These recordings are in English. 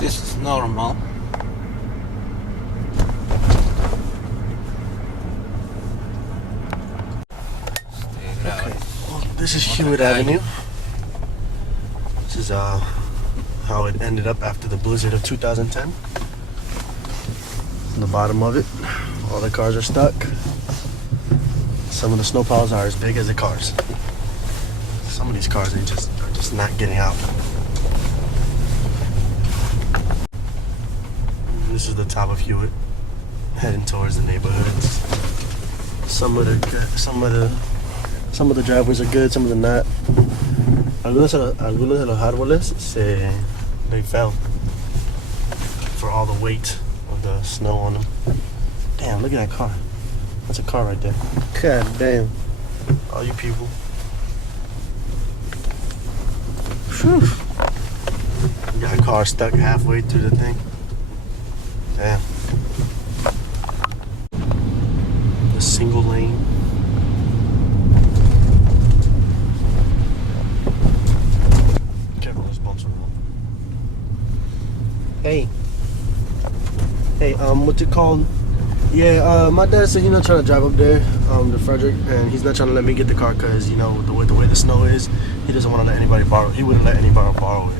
This is normal. Okay, well, this is Hewitt Avenue. This is how it ended up after the blizzard of 2010. On the bottom of it, all the cars are stuck. Some of the snow piles are as big as the cars. Some of these cars are just not getting out. This is the top of Hewitt, heading towards the neighborhoods. Some of the driveways are good, some of them not. Algunos de los árboles they fell for all the weight of the snow on them. Damn, look at that car. That's a car right there. God damn. All you people. Whew. You got a car stuck halfway through the thing. Damn. A single lane. Careful, those bumps are wrong. Hey, what's it called? Yeah, my dad said he's not trying to drive up there, to Frederick, and he's not trying to let me get the car because, you know, the way the snow is, he doesn't want to let anybody borrow. He wouldn't let anybody borrow it.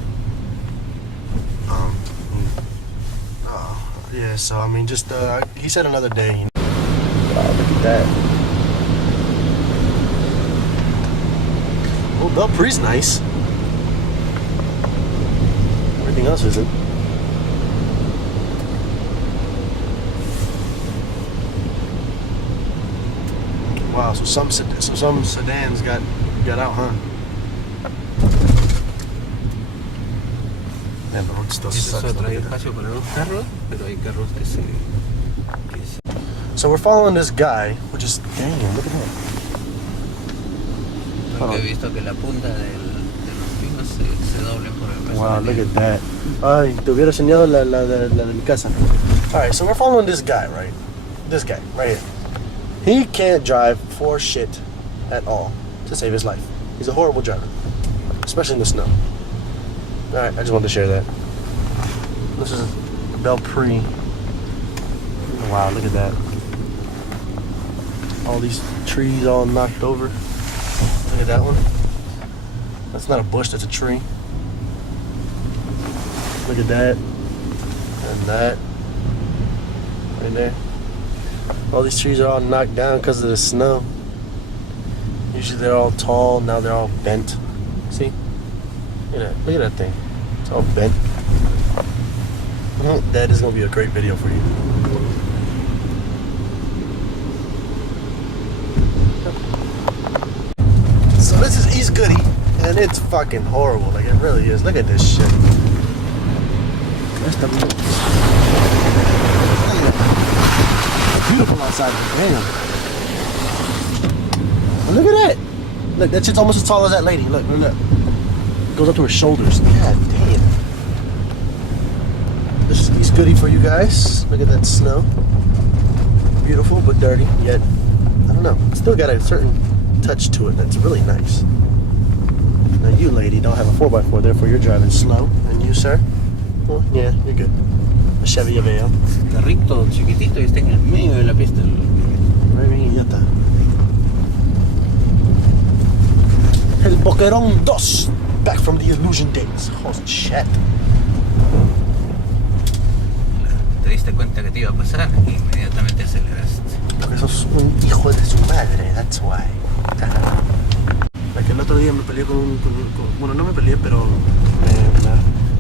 Yeah, so I mean, just he said another day. You know. Wow, look at that. Well, Belpre's nice. Everything else isn't. Wow, so some sedans got out, huh? Yeah, but it still sucks. So we're following this guy, which is, damn, look at that. Wow, look at that. Ay, te hubiera enseñado la de mi casa. Alright, so we're following this guy, right? This guy, right here. He can't drive for shit at all to save his life. He's a horrible driver, especially in the snow. Alright, I just wanted to share that. This is Belpre. Wow, look at that. All these trees all knocked over. Look at that one. That's not a bush, that's a tree. Look at that. And that. Right there. All these trees are all knocked down because of the snow. Usually they're all tall, now they're all bent. See? Look at that thing. It's all bent. That is going to be a great video for you. So this is East Goody, and it's fucking horrible. Like, it really is. Look at this shit. That's the beautiful outside. Damn. Look at that. Look, that shit's almost as tall as that lady. Look. It goes up to her shoulders. God damn. This is East Goody for you guys. Look at that snow. Beautiful, but dirty. Yet, I don't know. It's still got a certain touch to it that's really nice. Now you, lady, don't have a 4x4, therefore you're driving slow. And you, sir? Well, yeah, you're good. A Chevy Aveo. Carrito chiquitito y está en el medio de la pista. Muy bien, idiota. El Boquerón 2. Back from the Illusion days. Holy shit. Te diste cuenta que te iba a pasar y inmediatamente aceleraste. Porque sos un hijo de su madre, that's why. Like el otro día me peleé bueno, no me peleé, pero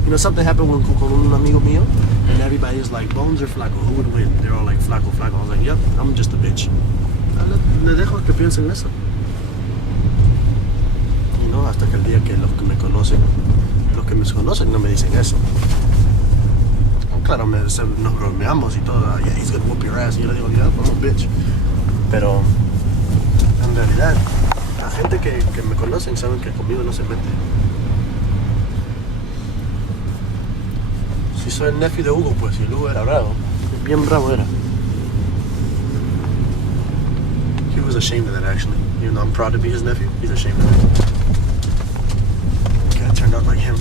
you know, something happened con un amigo mío, and everybody was like, Bones or Flaco, who would win? They're all like, Flaco. I was like, yep, I'm just a bitch. Le dejo que piensen eso. Y no, hasta que el día que los que me conocen no me dicen eso. Claro, nos bromeamos y todo, yeah, he's gonna whoop your ass, y yo le digo, yeah, I'm a bitch. Pero, en realidad, la gente que me conocen saben que conmigo no se mete. Si soy el nephew de Hugo, pues, y Hugo era bravo, bien bravo era. He was ashamed of that, actually. Even though I'm proud to be his nephew, he's ashamed of it. Okay, I turned out like him.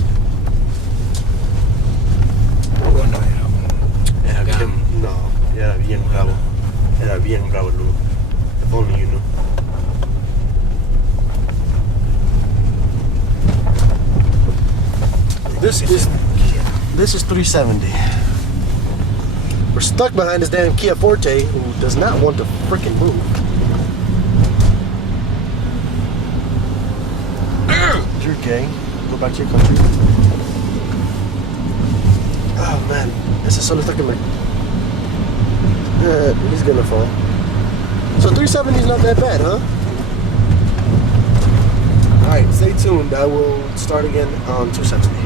this is 370. We're stuck behind this damn Kia Forte who does not want to freaking move. You're gay. Go back to your country. Oh man, ese solo está que me. He's gonna fall. So 370 is not that bad, huh? Alright, stay tuned. I will start again on 270.